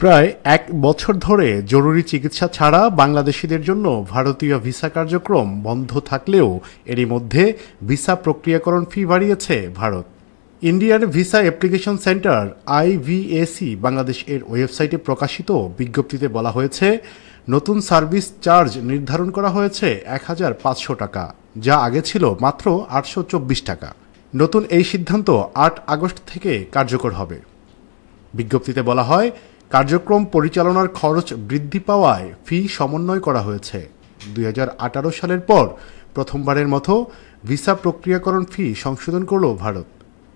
প্রায় ১ বছর ধরে জরুরি চিকিৎসা ছাড়া বাংলাদেশিদের জন্য ভারতীয় ভিসা কার্যক্রম বন্ধ থাকলেও এরই মধ্যে ভিসা প্রক্রিয়াকরণ ফি বাড়িয়েছে ভারত। Indian visa application centre IVAC Bangladesh এর ওয়েবসাইটে প্রকাশিত বিজ্ঞপ্তিতে বলা হয়েছে, নতুন সার্ভিস চার্জ নির্ধারণ করা হয়েছে ১,৫০০ টাকা, যা আগে ছিল মাত্র ৮২৪ টাকা। নতুন এই সিদ্ধান্ত ৮ আগস্ট থেকে কার্যকর হবে। বিজ্ঞপ্তিতে বলা হয়, কার্যক্রম পরিচালনার খরচ বৃদ্ধি পাওয়ায় ফি সমন্বয় করা হয়েছে। ২০১৮ সালের পর প্রথমবারের মতো ভিসা প্রক্রিয়াকরণ ফি সংশোধন করল ভারত।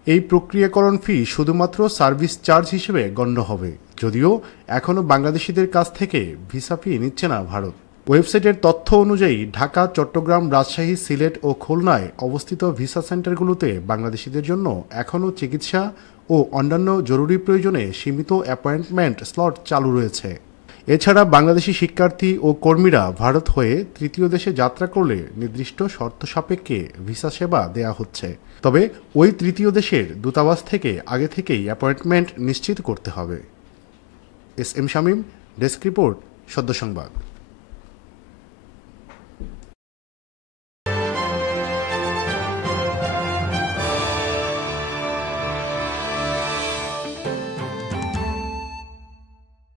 এই প্রক্রিয়াকরণ ফি শুধুমাত্র সার্ভিস চার্জ হিসেবে গণ্য হবে, যদিও এখনও বাংলাদেশিদের কাছ থেকে ভিসা ফি নিচ্ছে না ভারত। ওয়েবসাইটের তথ্য অনুযায়ী ঢাকা, চট্টগ্রাম, রাজশাহী, সিলেট ও খুলনায় অবস্থিত ভিসা সেন্টারগুলোতে বাংলাদেশিদের জন্য এখনও চিকিৎসা ও অন্যান্য জরুরি প্রয়োজনে সীমিত অ্যাপয়েন্টমেন্ট স্লট চালু রয়েছে। এছাড়া বাংলাদেশি শিক্ষার্থী ও কর্মীরা ভারত হয়ে তৃতীয় দেশে যাত্রা করলে নির্দিষ্ট শর্ত সাপেক্ষে ভিসা সেবা দেয়া হচ্ছে। তবে ওই তৃতীয় দেশের দূতাবাস থেকে আগে থেকেই অ্যাপয়েন্টমেন্ট নিশ্চিত করতে হবে। S M Shamim, desk report, সদ্য সংবাদ।